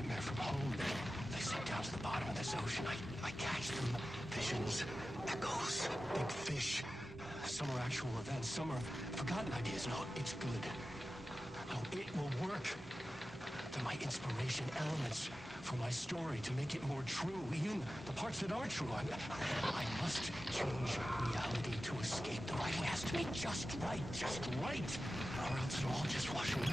nightmare from home. They sink down to the bottom of this ocean. I catch them. Visions, echoes, big fish. Some are actual events, some are forgotten ideas. No, it's good. No, it will work. They're my inspiration, elements for my story to make it more true, even the parts that aren't true. I must change reality to escape. The writing has to be just right, or else it'll all just wash away.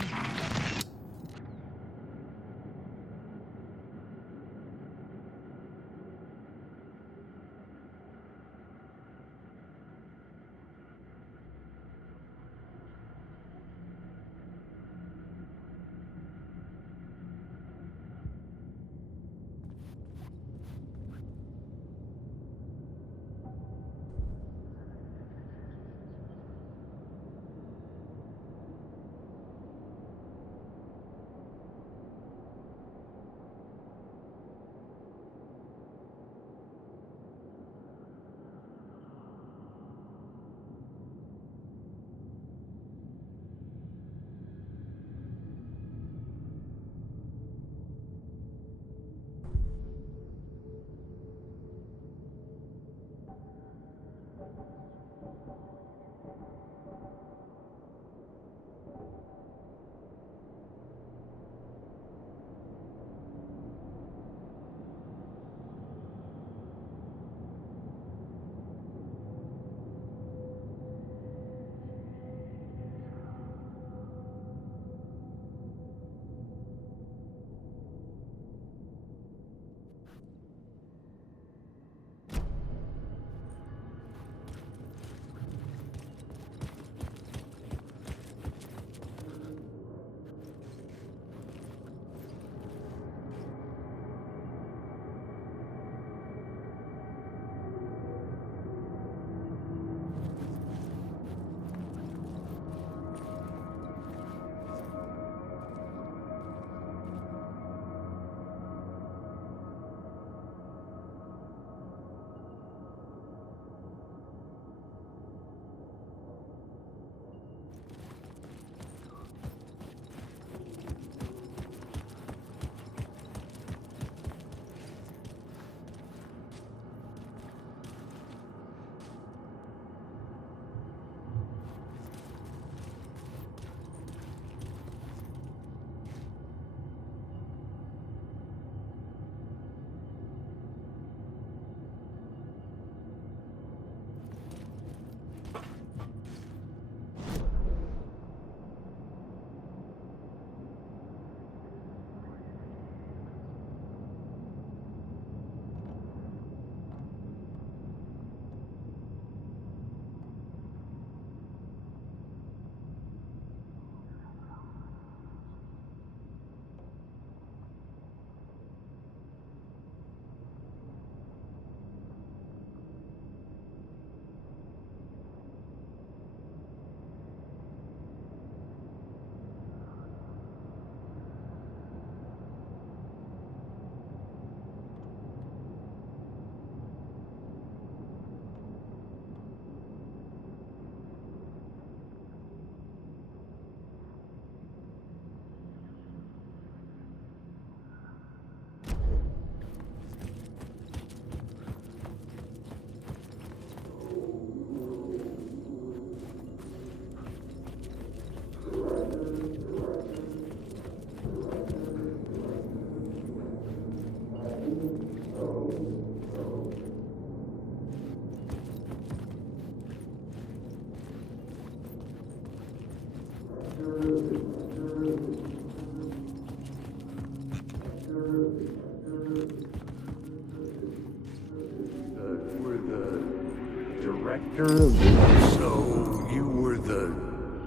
So, you were the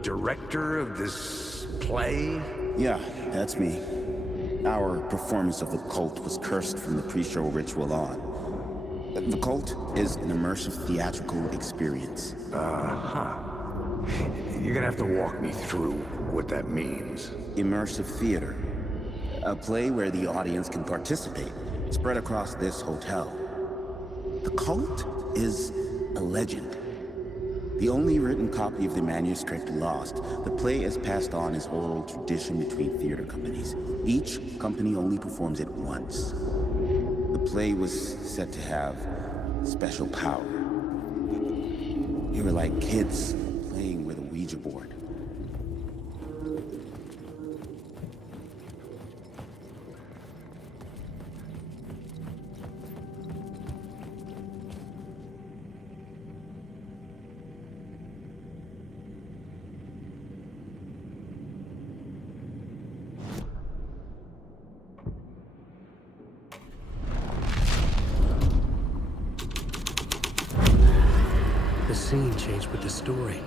director of this play? Yeah, that's me. Our performance of The Cult was cursed from the pre-show ritual on. The Cult is an immersive theatrical experience. You're gonna have to walk me through what that means. Immersive theater. A play where the audience can participate, spread across this hotel. The Cult is a legend. The only written copy of the manuscript lost, the play is passed on as oral tradition between theater companies. Each company only performs it once. The play was said to have special power. You were like kids playing with a Ouija board. The scene changed with the story.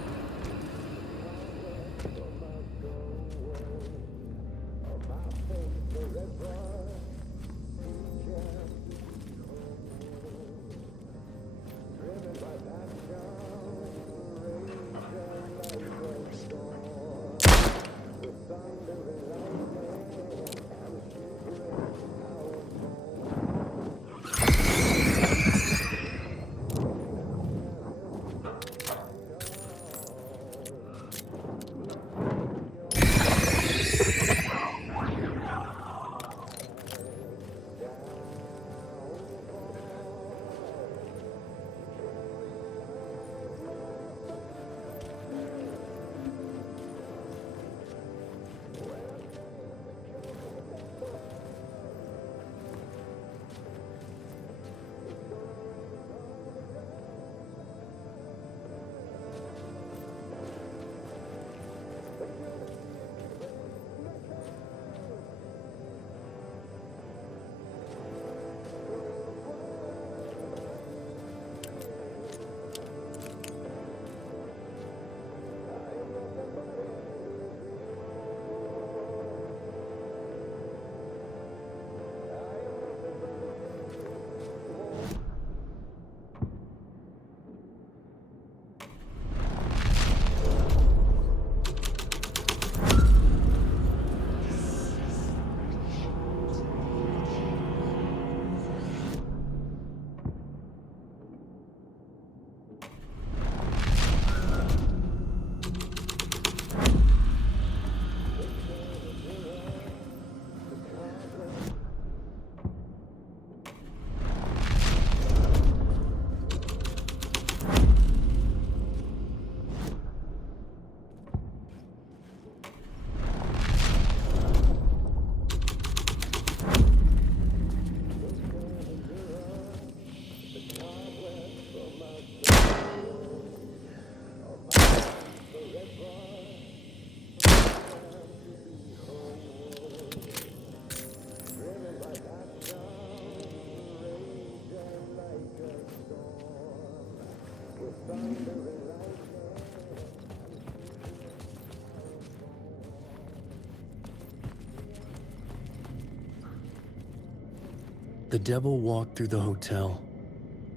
The devil walked through the hotel,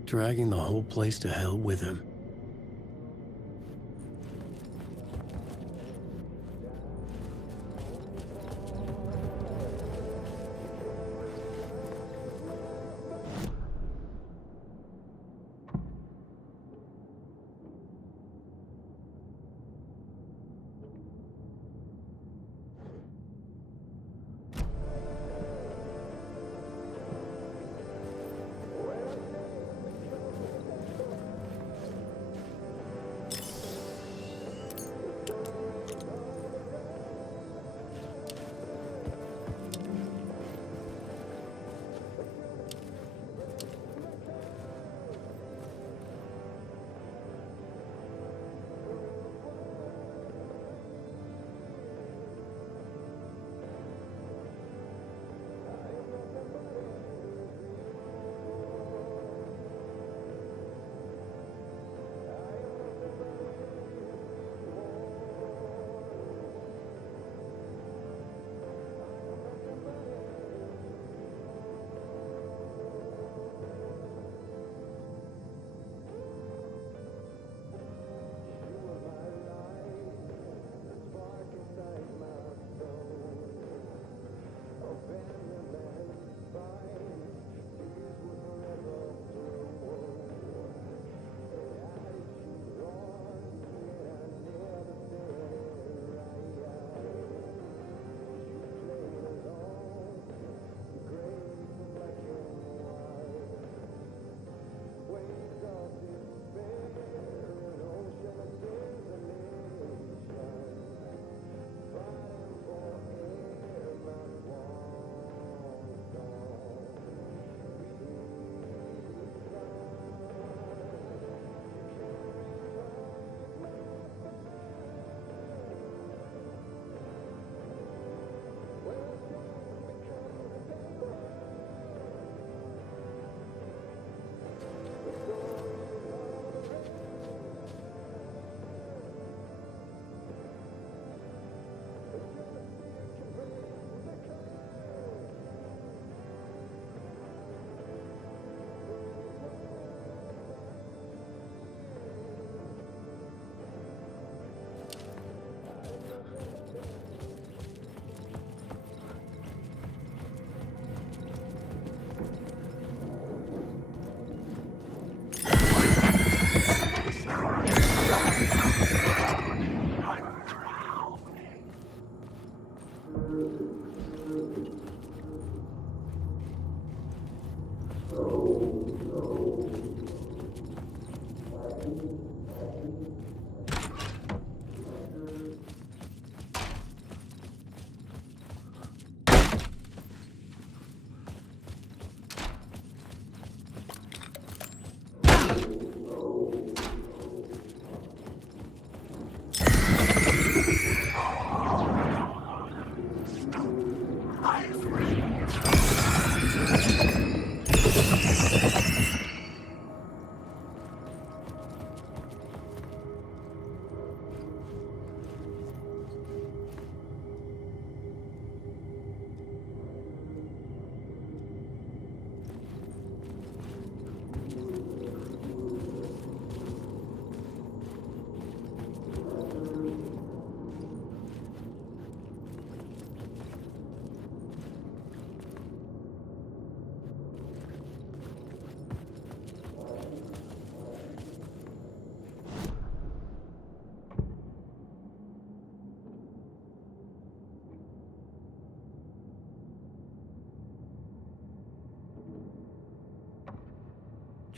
dragging the whole place to hell with him.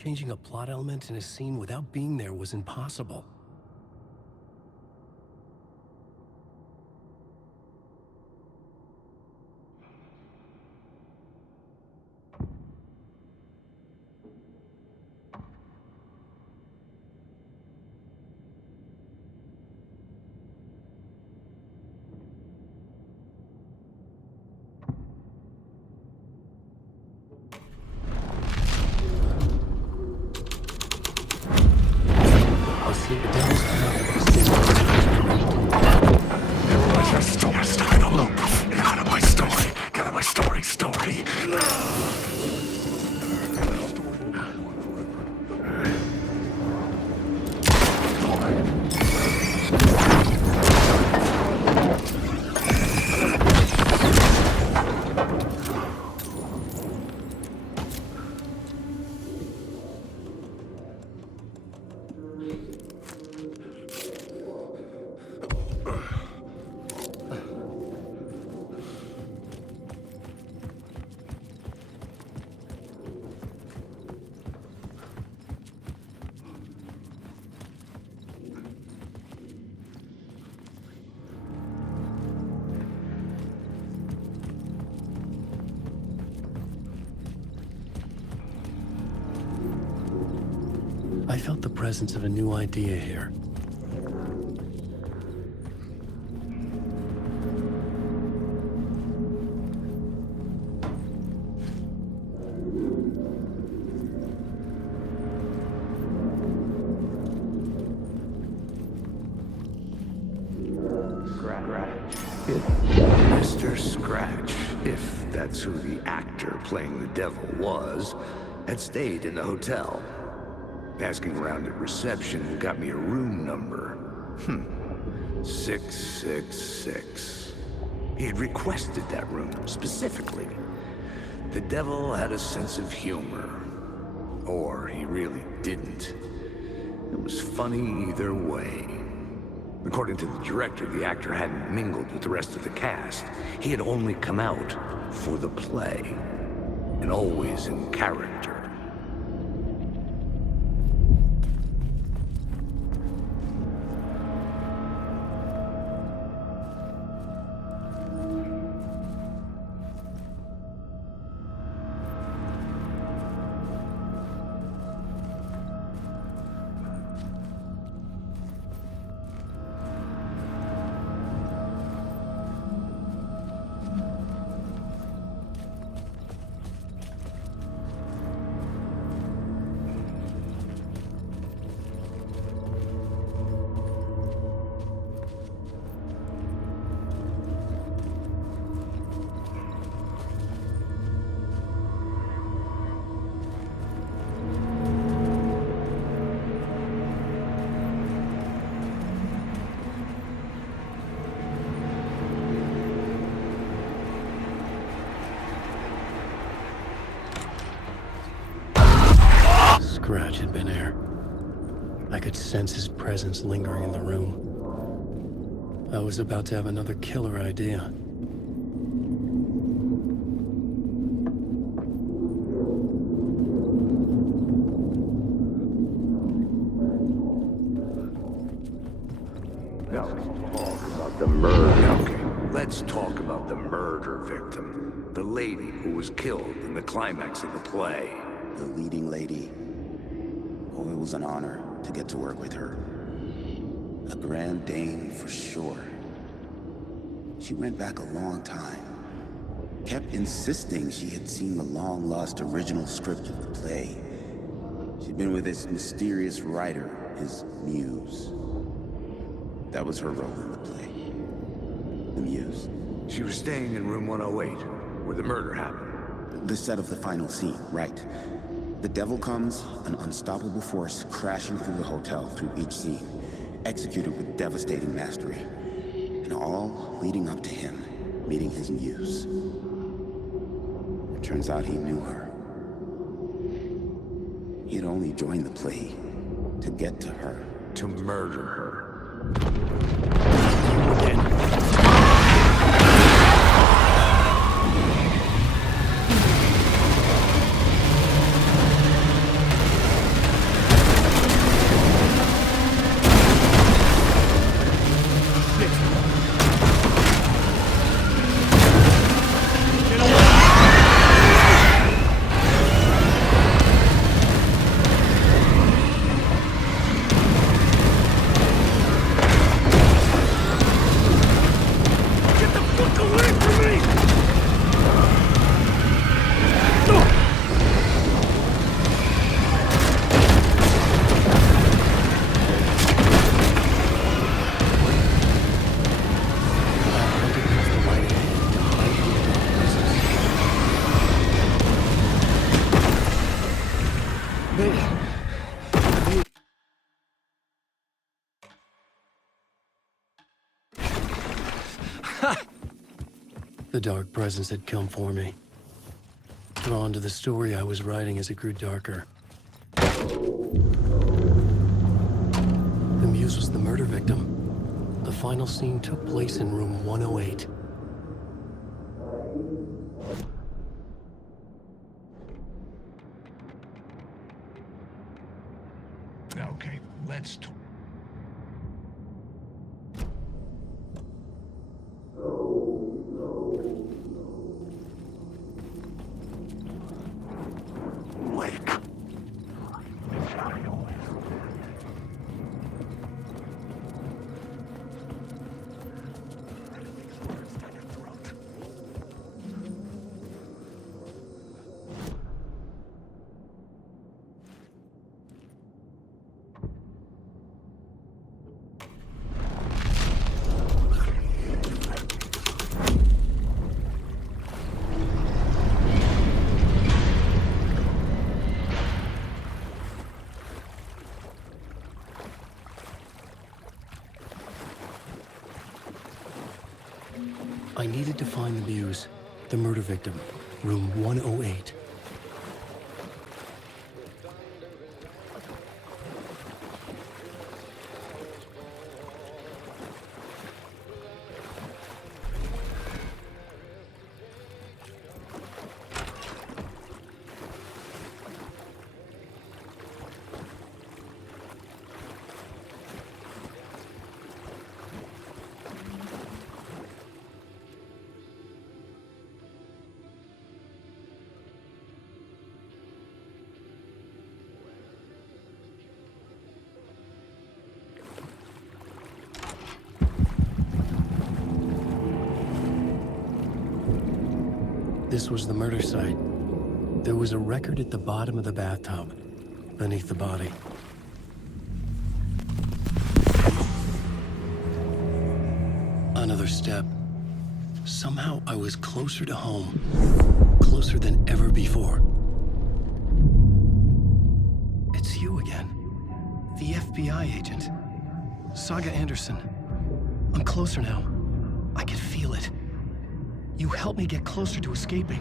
Changing a plot element in a scene without being there was impossible. I felt the presence of a new idea here. Mr. Scratch, if that's who the actor playing the devil was, had stayed in the hotel. Asking around at reception got me a room number. 666. He had requested that room specifically. The devil had a sense of humor. Or he really didn't. It was funny either way. According to the director, the actor hadn't mingled with the rest of the cast. He had only come out for the play. And always in character. Scratch had been there. I could sense his presence lingering in the room. I was about to have another killer idea. The murder. Okay, let's talk about the murder victim. The lady who was killed in the climax of the play. The leading lady. Oh, it was an honor to get to work with her. A grand dame for sure. She went back a long time. Kept insisting she had seen the long-lost original script of the play. She'd been with this mysterious writer, his muse. That was her role in the play. The muse. She was staying in room 108, where the murder happened. The set of the final scene, right. The devil comes, an unstoppable force crashing through the hotel through each scene, executed with devastating mastery. And all leading up to him meeting his muse. It turns out he knew her. He had only joined the play to get to her. To murder her. The dark presence had come for me. Drawn to the story I was writing as it grew darker. The muse was the murder victim. The final scene took place in room 108. Okay, let's talk. I needed to find the muse, the murder victim, room 108. This was the murder site. There was a record at the bottom of the bathtub, beneath the body. Another step. Somehow I was closer to home. Closer than ever before. It's you again. The FBI agent. Saga Anderson. I'm closer now. I can feel it. You helped me get closer to escaping.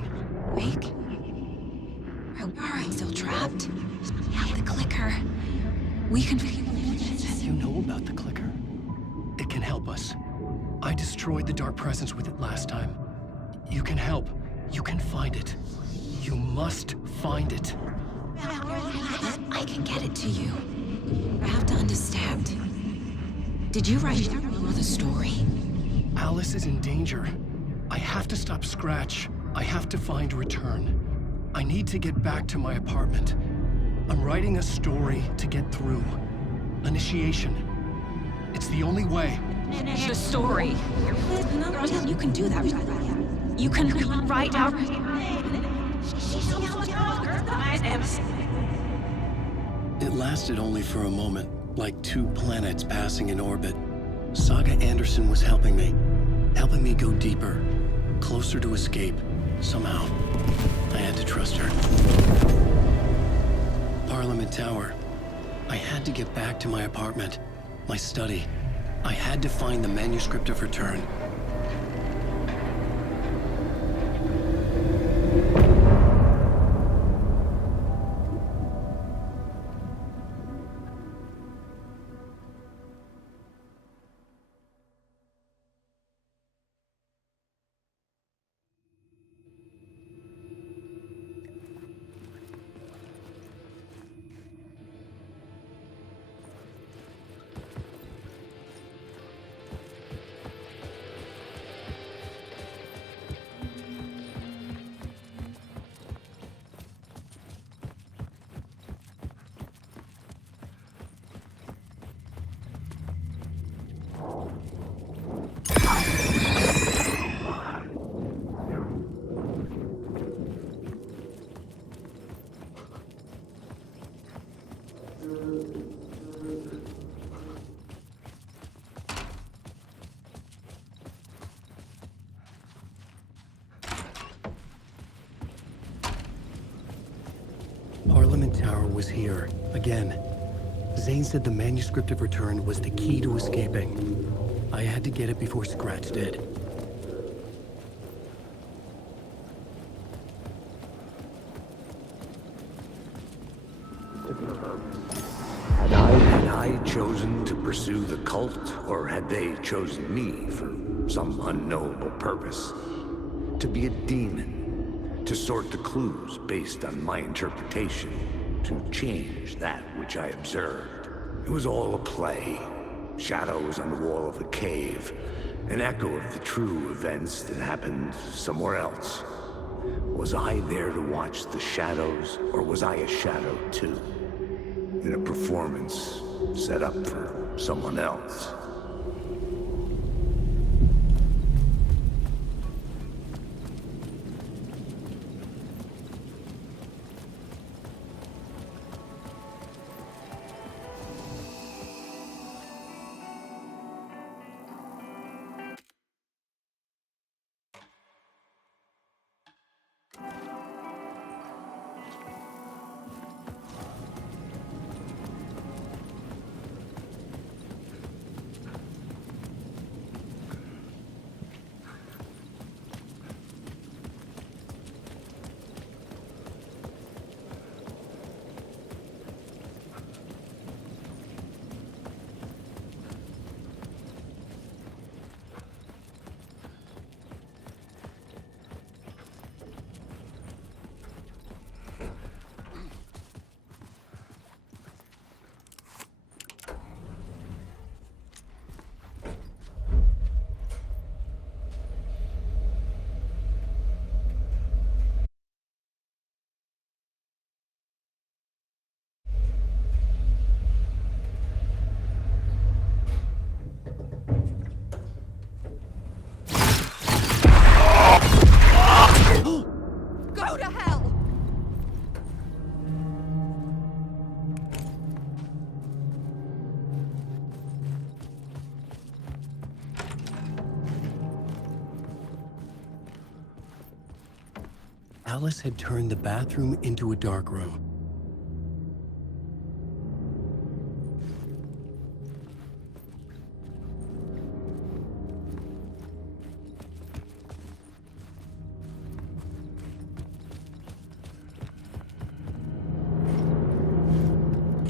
Wake? Are I still trapped? Yeah, the clicker. We can... You know about the clicker? It can help us. I destroyed the dark presence with it last time. You can help. You can find it. You must find it. I can get it to you. I have to understand. Did you write the story? Alice is in danger. I have to stop Scratch. I have to find Return. I need to get back to my apartment. I'm writing a story to get through. Initiation. It's the only way. The story. You can do that. You can write out. It lasted only for a moment, like two planets passing in orbit. Saga Anderson was helping me go deeper, closer to escape. Somehow, I had to trust her. Parliament Tower. I had to get back to my apartment, my study. I had to find the manuscript of Return. Parliament Tower was here, again. Zane said the manuscript of Return was the key to escaping. I had to get it before Scratch did. Had I chosen to pursue the cult, or had they chosen me for some unknowable purpose? To be a demon, to sort the clues based on my interpretation, to change that which I observed. It was all a play. Shadows on the wall of the cave, an echo of the true events that happened somewhere else. Was I there to watch the shadows, or was I a shadow too? In a performance set up for someone else. Alice had turned the bathroom into a dark room.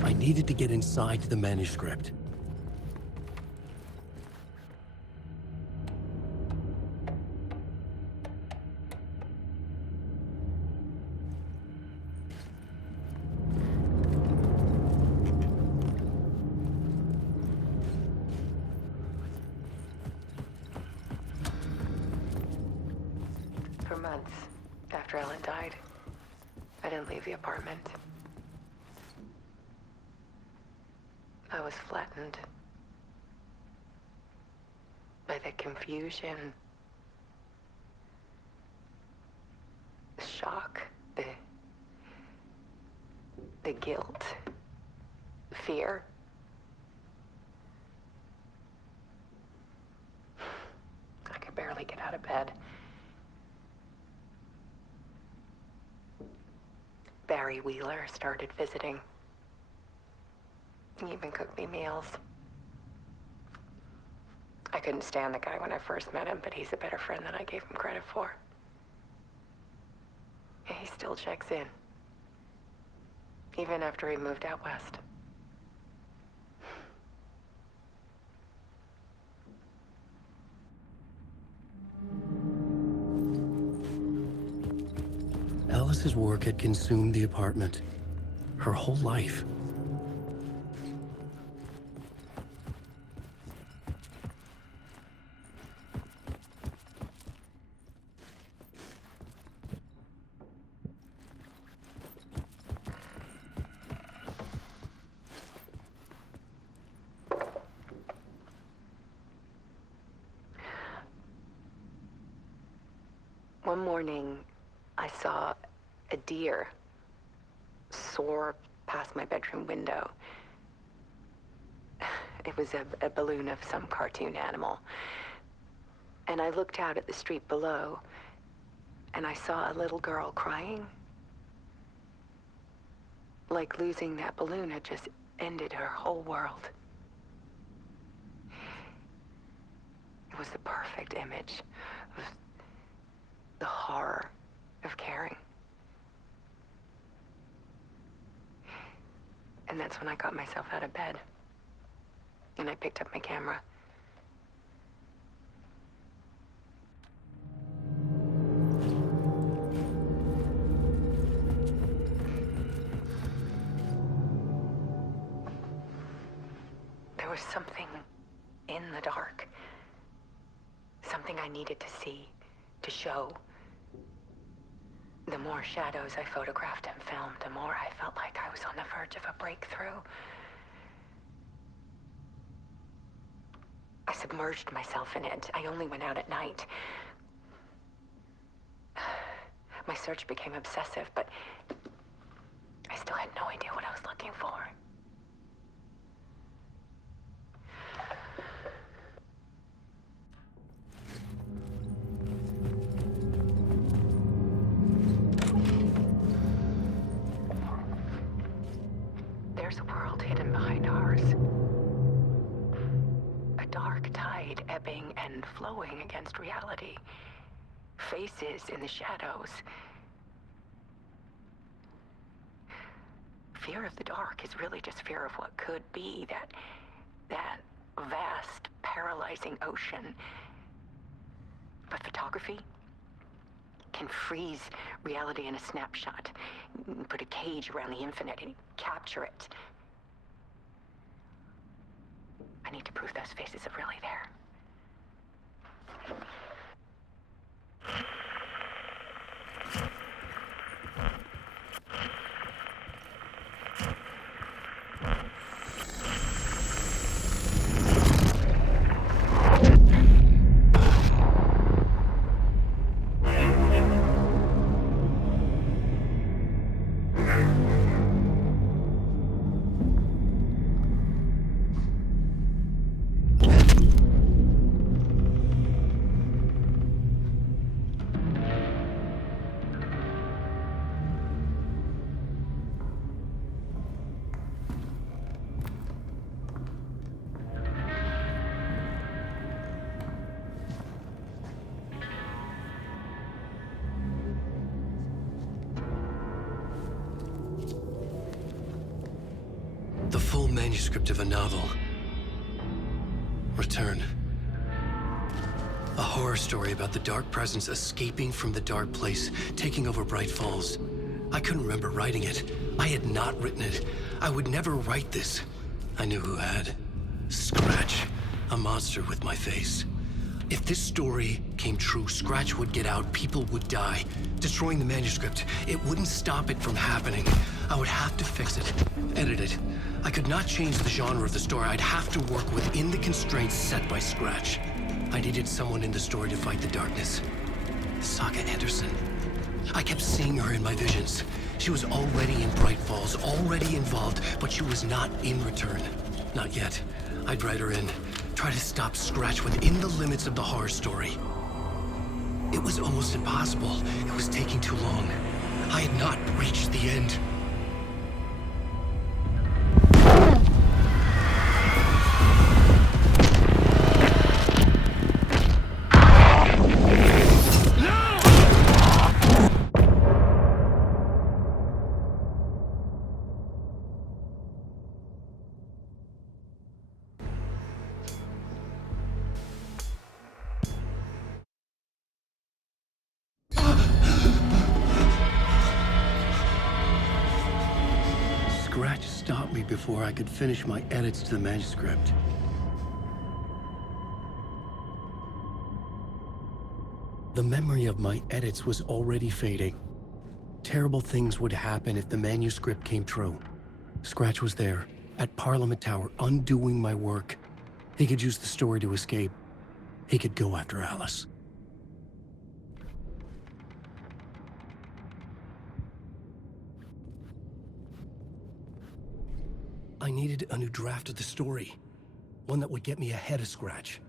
I needed to get inside the manuscript. months after Ellen died, I didn't leave the apartment. I was flattened by the confusion, the shock, the guilt, fear. I could barely get out of bed. Barry Wheeler started visiting. He even cooked me meals. I couldn't stand the guy when I first met him, but he's a better friend than I gave him credit for. And he still checks in, even after he moved out west. Alice's work had consumed the apartment. Her whole life. One morning, I saw a deer soar past my bedroom window. It was a balloon of some cartoon animal. And I looked out at the street below, and I saw a little girl crying. Like losing that balloon had just ended her whole world. It was the perfect image of the horror of caring. And that's when I got myself out of bed. And I picked up my camera. There was something in the dark. Something I needed to see, to show. The more shadows I photographed and filmed, the more I felt like I was on the verge of a breakthrough. I submerged myself in it. I only went out at night. My search became obsessive, but I still had no idea what I was looking for. There's a world hidden behind ours. A dark tide ebbing and flowing against reality. Faces in the shadows. Fear of the dark is really just fear of what could be, that vast, paralyzing ocean. But photography can freeze reality in a snapshot, put a cage around the infinite and capture it. I need to prove those faces are really there. The full manuscript of a novel. Return. A horror story about the dark presence escaping from the dark place, taking over Bright Falls. I couldn't remember writing it. I had not written it. I would never write this. I knew who had. Scratch. A monster with my face. If this story came true, Scratch would get out, people would die. Destroying the manuscript, it wouldn't stop it from happening. I would have to fix it, edit it. I could not change the genre of the story. I'd have to work within the constraints set by Scratch. I needed someone in the story to fight the darkness. Saga Anderson. I kept seeing her in my visions. She was already in Bright Falls, already involved, but she was not in return. Not yet. I'd write her in. Try to stop Scratch within the limits of the horror story. It was almost impossible. It was taking too long. I had not reached the end. Scratch stopped me before I could finish my edits to the manuscript. The memory of my edits was already fading. Terrible things would happen if the manuscript came true. Scratch was there, at Parliament Tower, undoing my work. He could use the story to escape. He could go after Alice. I needed a new draft of the story. One that would get me ahead of Scratch.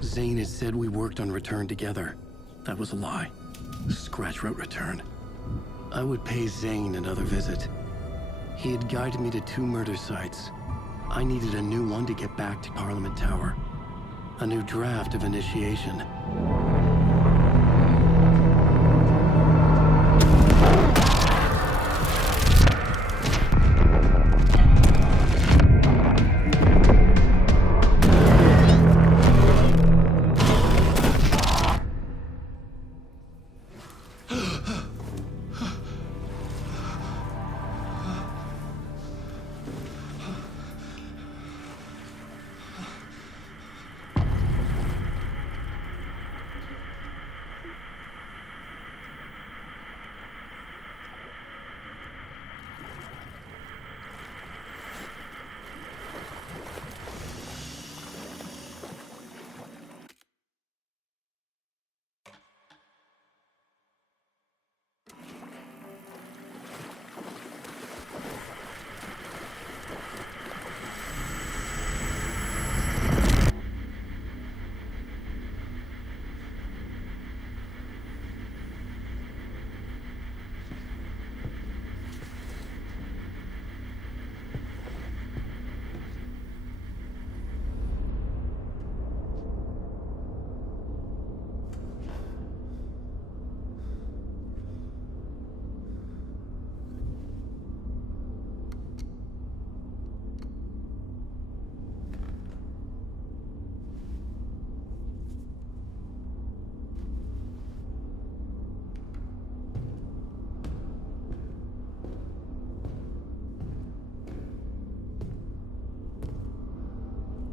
Zane had said we worked on Return together. That was a lie. Scratch wrote Return. I would pay Zane another visit. He had guided me to 2 murder sites. I needed a new one to get back to Parliament Tower. A new draft of Initiation.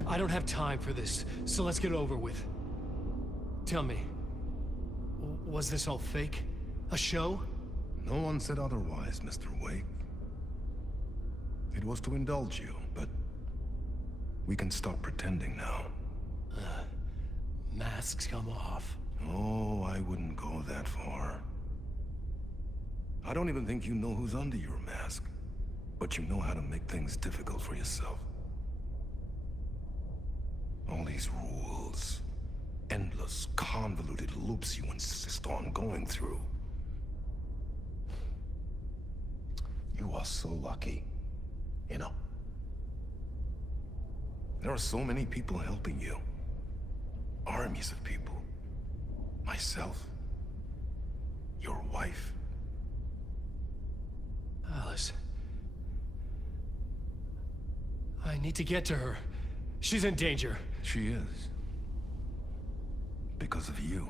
I don't have time for this, so let's get it over with. Tell me, was this all fake? A show? No one said otherwise, Mr. Wake. It was to indulge you, but we can stop pretending now. Masks come off. Oh, I wouldn't go that far. I don't even think you know who's under your mask, but you know how to make things difficult for yourself. All these rules, endless, convoluted loops you insist on going through. You are so lucky, you know. There are so many people helping you. Armies of people. Myself? Your wife? Alice. I need to get to her. She's in danger. She is. Because of you.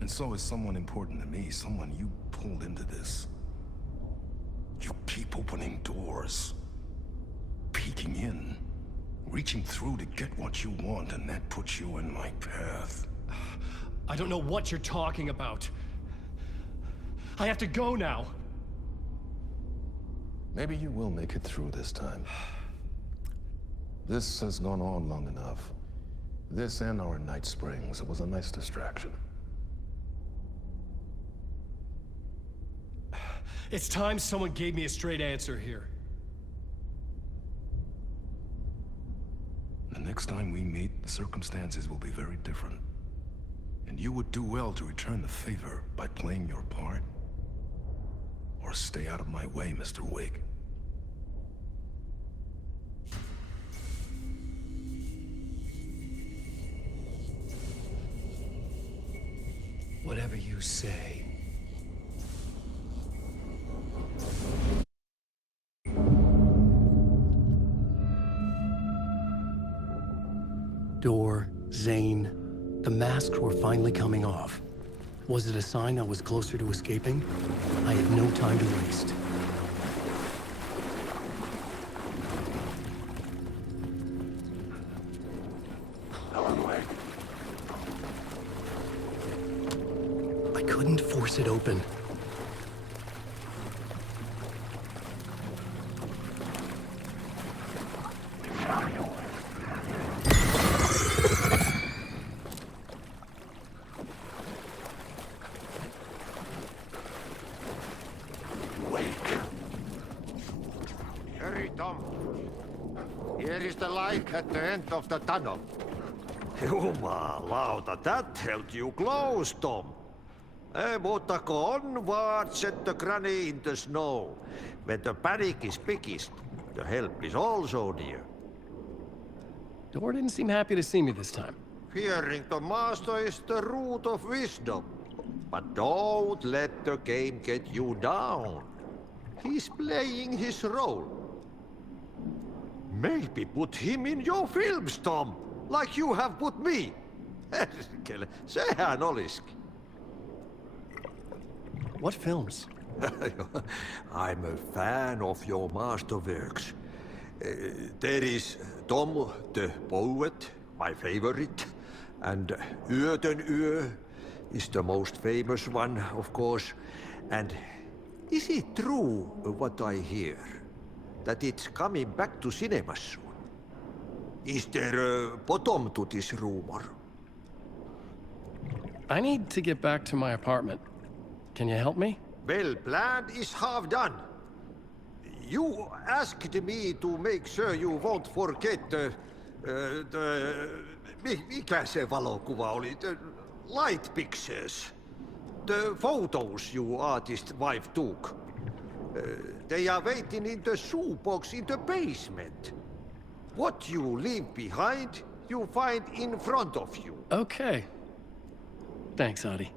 And so is someone important to me, someone you pulled into this. You keep opening doors. Peeking in. Reaching through to get what you want, and that puts you in my path. I don't know what you're talking about. I have to go now. Maybe you will make it through this time. This has gone on long enough. This and our night springs. It was a nice distraction. It's time someone gave me a straight answer here. The next time we meet, the circumstances will be very different. And you would do well to return the favor by playing your part. Or stay out of my way, Mr. Wig. Whatever you say. Door, Zane, the masks were finally coming off. Was it a sign I was closer to escaping? I had no time to waste. I couldn't force it open. Here is the light at the end of the tunnel. Jumalauta, that held you close, Tom. Mutta go onward, set the granny in the snow. When the panic is biggest, the help is also near. Door didn't seem happy to see me this time. Fearing the master is the root of wisdom. But don't let the game get you down. He's playing his role. Maybe put him in your films, Tom, like you have put me. Sehän olisikin. What films? I'm a fan of your masterworks. There is Tom the Poet, my favorite, and Yöten Yö is the most famous one, of course. And is it true what I hear? That it's coming back to cinemas soon? Is there a bottom to this rumor? I need to get back to my apartment. Can you help me? Well, plan is half done. You asked me to make sure you won't forget mikä se valokuva oli? The light pictures. The photos your artist wife took. They are waiting in the shoebox in the basement. What you leave behind, you find in front of you. Okay. Thanks, Adi.